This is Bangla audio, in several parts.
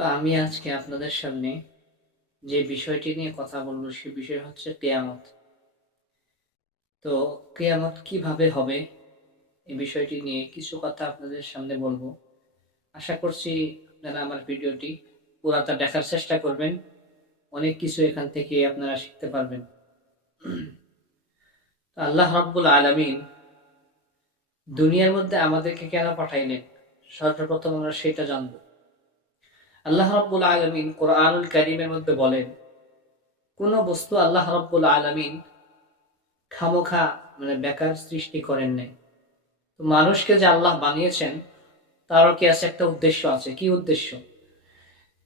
তো আমি আজকে আপনাদের সামনে যে বিষয়টি নিয়ে কথা বলব, সে বিষয় হচ্ছে কেয়ামত। তো কেয়ামত কীভাবে হবে, এই বিষয়টি নিয়ে কিছু কথা আপনাদের সামনে বলব। আশা করছি আপনারা আমার ভিডিওটি পুরাটা দেখার চেষ্টা করবেন। অনেক কিছু এখান থেকে আপনারা শিখতে পারবেন। আল্লাহ রাব্বুল আলামিন দুনিয়ার মধ্যে আমাদেরকে কেন পাঠাইলেন? সর্বপ্রথম আমরা সেটা জানব। আল্লাহ রাব্বুল আলামিন কোরআনুল কারীমের মধ্যে বলেন, কোন বস্তু আল্লাহ রাব্বুল আলামিন খামোখা মানে বেকার সৃষ্টি করেন নাই। তো মানুষকে যে আল্লাহ বানিয়েছেন, তারও কি আছে একটা উদ্দেশ্য আছে? কি উদ্দেশ্য?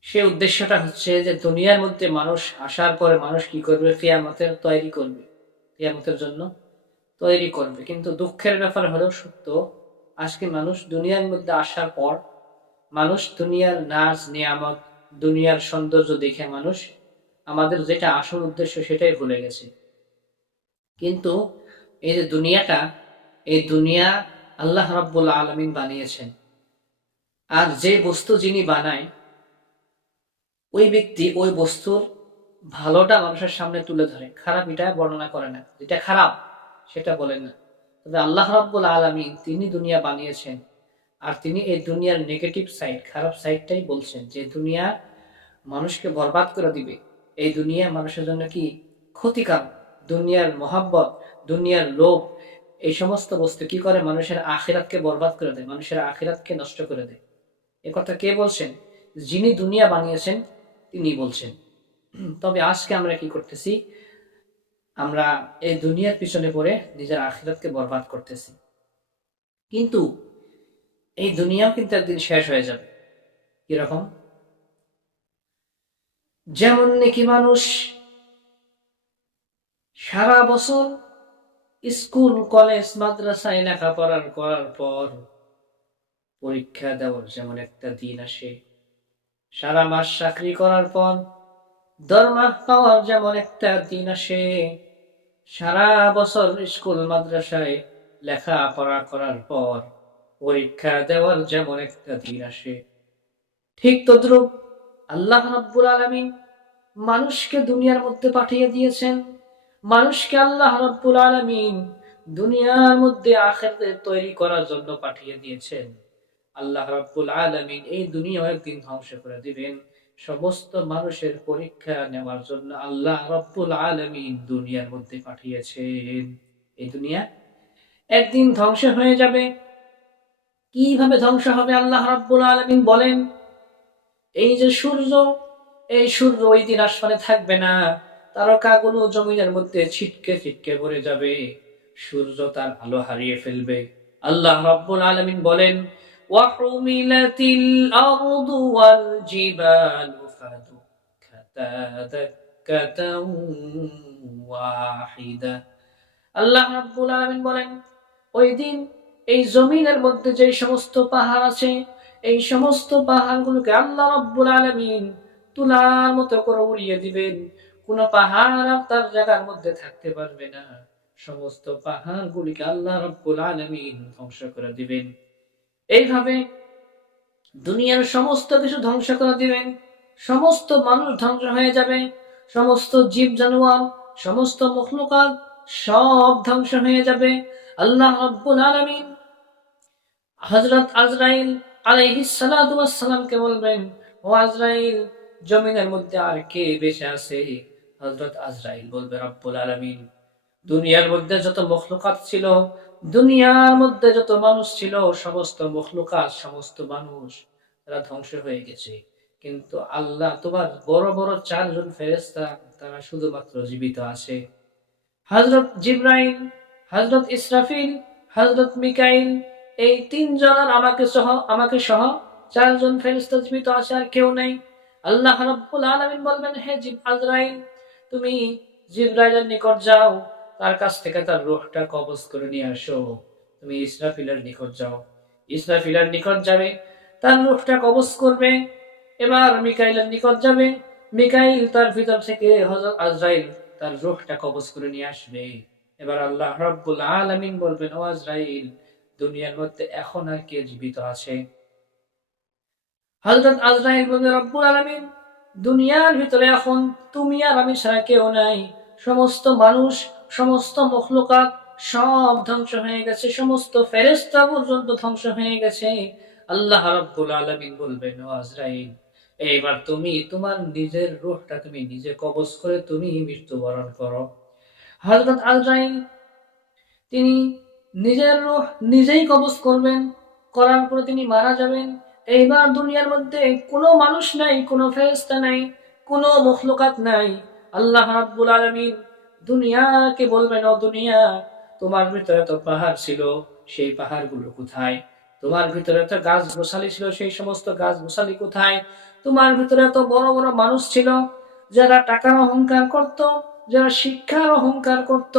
সে উদ্দেশ্যটা হচ্ছে যে দুনিয়ার মধ্যে মানুষ আসার পরে মানুষ কি করবে? কিয়ামতের তৈরি করবে। কিয়ামতের জন্য তৈরি করবে। কিন্তু দুঃখের ব্যাপার হলেও সত্য, আজকে মানুষ দুনিয়ার মধ্যে আসার পর মানুষ দুনিয়ার নাচ নিয়ামত, দুনিয়ার সৌন্দর্য দেখে মানুষ আমাদের যেটা আসল উদ্দেশ্য সেটাই ভুলে গেছে। কিন্তু এই যে দুনিয়াটা, এই দুনিয়া আল্লাহ রাব্বুল আলমিন বানিয়েছেন। আর যে বস্তু যিনি বানায়, ওই ব্যক্তি ওই বস্তুর ভালোটা মানুষের সামনে তুলে ধরে। খারাপ এটা বর্ণনা করে না। যেটা খারাপ, সেটা বলেন না। তবে আল্লাহ রাব্বুল আলমিন তিনি দুনিয়া বানিয়েছেন। আর তিনি এই দুনিয়ার নেগেটিভ সাইড খারাপ সাইডটাই বলছেন যে দুনিয়া মানুষকে বরবাদ করে দিবে। এই দুনিয়া মানুষের জন্য কি ক্ষতিকারক? দুনিয়ার মহাব্বত, দুনিয়ার লোভ, এই সমস্ত বস্তু কি করে মানুষের আখিরাতকে বরবাদ করে দেয়, মানুষের আখিরাতকে নষ্ট করে দেয়? এ কথা কে বলছেন? যিনি দুনিয়া বানিয়েছেন, তিনি বলছেন। তবে আজকে আমরা কি করতেছি? আমরা এই দুনিয়ার পিছনে পড়ে নিজের আখিরাতকে বরবাদ করতেছি। কিন্তু এই দুনিয়াও কিন্তু একদিন শেষ হয়ে যাবে। কীরকম? যেমন নাকি মানুষ সারা বছর স্কুল, কলেজ, মাদ্রাসায় লেখাপড়ার করার পর পরীক্ষা দেওয়ার যেমন একটা দিন আসে, সারা মাস চাকরি করার পর দরমা পাওয়ার যেমন একটা দিন আসে, সারা বছর স্কুল, মাদ্রাসায় লেখাপড়া করার পর পরীক্ষা দেওয়ার যেমন একটা দিন আসে, ঠিক তদ্রুপ আল্লাহ রাব্বুল আলামিন মানুষকে দুনিয়ার মধ্যে পাঠিয়ে দিয়েছেন। মানুষকে আল্লাহ রাব্বুল আলামিন দুনিয়ার মধ্যে আখেরাতে তৈরি করার জন্য পাঠিয়ে দিয়েছেন। আল্লাহ রাব্বুল আলামিন এই দুনিয়া একদিন ধ্বংস করে দিবেন। সমস্ত মানুষের পরীক্ষা নেওয়ার জন্য আল্লাহ রাব্বুল আলামিন দুনিয়ার মধ্যে পাঠিয়েছেন। এই দুনিয়া একদিন ধ্বংস হয়ে যাবে। কিভাবে ধ্বংস হবে আল্লাহ রাব্বুল আলামিন বলেন এই যে সূর্য এই সূর্য ওই দিন আসমানে থাকবে না তারকাগুলো জমিনের মধ্যে ছিটকে ছিটকে পড়ে যাবে সূর্য তার আলো হারিয়ে ফেলবে আল্লাহ রাব্বুল আলামিন বলেন وحملت الأرض والجبال فدكتا دكة واحدة আল্লাহ রাব্বুল আলামিন বলেন ওই দিন এই জমিনের মধ্যে যে সমস্ত পাহাড় আছে, এই সমস্ত পাহাড়গুলোকে আল্লাহ রাব্বুল আলামিন তুলার মতো করে উড়িয়ে দিবেন। কোন পাহাড় তার জায়গার মধ্যে থাকতে পারবে না। সমস্ত পাহাড়গুলিকে আল্লাহ রাব্বুল আলামিন ধ্বংস করে দিবেন। এইভাবে দুনিয়ার সমস্ত কিছু ধ্বংস করে দিবেন। সমস্ত মানুষ ধ্বংস হয়ে যাবে। সমস্ত জীব জানোয়ার সমস্ত মখলুকাত সব ধ্বংস হয়ে যাবে। আল্লাহ রাব্বুল আলামিন হযরত আজরাইল আলাইহিস সালাতু ওয়াস সালামকে বলবেন, ও আজরাইল, জমিনের মধ্যে আর কে বেঁচে আছে? হজরত আজরাইল বলবে, রব্বুল আলামিন, দুনিয়ার মধ্যে যত মখলুকাত ছিল, দুনিয়ার মধ্যে যত মানুষ ছিল, সমস্ত মখলুকাত, সমস্ত মানুষ তারা ধ্বংস হয়ে গেছে। কিন্তু আল্লাহ তোমার বড় বড় চারজন ফেরেস্তা তারা শুধুমাত্র জীবিত আছে। হজরত জিব্রাইল হজরত ইসরাফিল হজরত মিকাইল এই তিনজন আর আমাকে সহ আমাকে সহ চারজন ফেরেস্তা জীবিত আছে আর কেউ নেই। আল্লাহ রাব্বুল আলামিন বলবেন, হে জিব আজরাইল, তুমি জিব্রাইলের নিকট যাও, তার কাছ থেকে তার রুহটা কবজ করে নিয়ে আসো। তুমি ইসরাফিলের নিকট যাও। ইসরাফিলের নিকট যাবে, তার রুহটা কবজ করবে। এবার মিকাইলের নিকট যাবে। মিকাইল তার ভিতর থেকে হযরত আজরাইল তার রুহটা কবজ করে নিয়ে আসবে। এবার আল্লাহ রাব্বুল আলামিন বলবেন, ও আজরাইল দুনিয়ার মধ্যে এখন আর কে জীবিত আছে? হযরত আজরাইল বলে রব্বুল আলামিন, দুনিয়ার ভিতরে এখন তুমি আর আমি ছাড়া কেউ নাই। সমস্ত মানুষ, সমস্ত মখলুকাত সব ধ্বংস হয়ে গেছে। সমস্ত ফেরেশতা পর্যন্ত ধ্বংস হয়ে গেছে। আল্লাহ রাব্বুল আলামিন বলবেন, ও আজরাইল, এইবার তুমি তোমার নিজের রূহটা তুমি নিজে কবজ করে তুমি মৃত্যুবরণ করো। হযরত আজরাইল, তিনি নিজের রূহ নিজেই কবজ করবেন। করার পরে তিনি মারা যাবেন। এইবার দুনিয়ার মধ্যে কোনো মানুষ নাই, কোনো ফেরেশতা নাই, কোনো মখলুকাত নাই। আল্লাহ রাব্বুল আলামিন দুনিয়াকে বলবেন, ও দুনিয়া, তোমার ভিতরে তো পাহাড় ছিল, সেই পাহাড়গুলো কোথায়? তোমার ভিতরে তো গাছ গোছালি ছিল, সেই সমস্ত গাছ গোছালি কোথায়? তোমার ভিতরে এত বড় বড় মানুষ ছিল, যারা টাকার অহংকার করত যারা শিক্ষার অহংকার করত,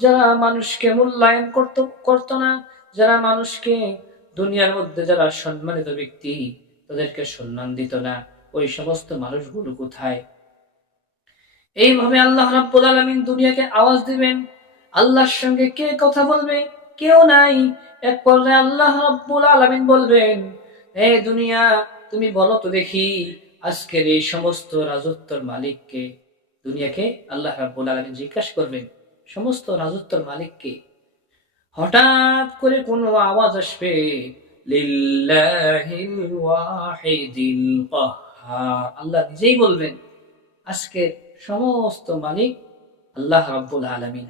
যারা মানুষকে মূল্যায়ন করত, করতো না, যারা মানুষকে দুনিয়ার মধ্যে যারা সম্মানিত ব্যক্তি, তাদেরকে সম্মান দিত না। ওই সমস্ত মানুষগুলো কোথায়? এইভাবে আল্লাহ রাব্বুল আলামিন দুনিয়াকে আওয়াজ দিবেন। আল্লাহর সঙ্গে কে কথা বলবে? কেউ নাই। এক পর্যায়ে আল্লাহ রাব্বুল আলামিন বলবেন, হে দুনিয়া, তুমি বলো তো দেখি আজকের এই সমস্ত রাজত্বর মালিককে। দুনিয়াকে আল্লাহ রাব্বুল আলমিন জিজ্ঞাসা করবেন, সমস্ত রাজত্বর মালিককে? হঠাৎ করে কোনো আওয়াজ আসবে আল্লাহ নিজেই বলবেন আজকে সমস্ত মালিক আল্লাহ রাব্বুল আলামিন।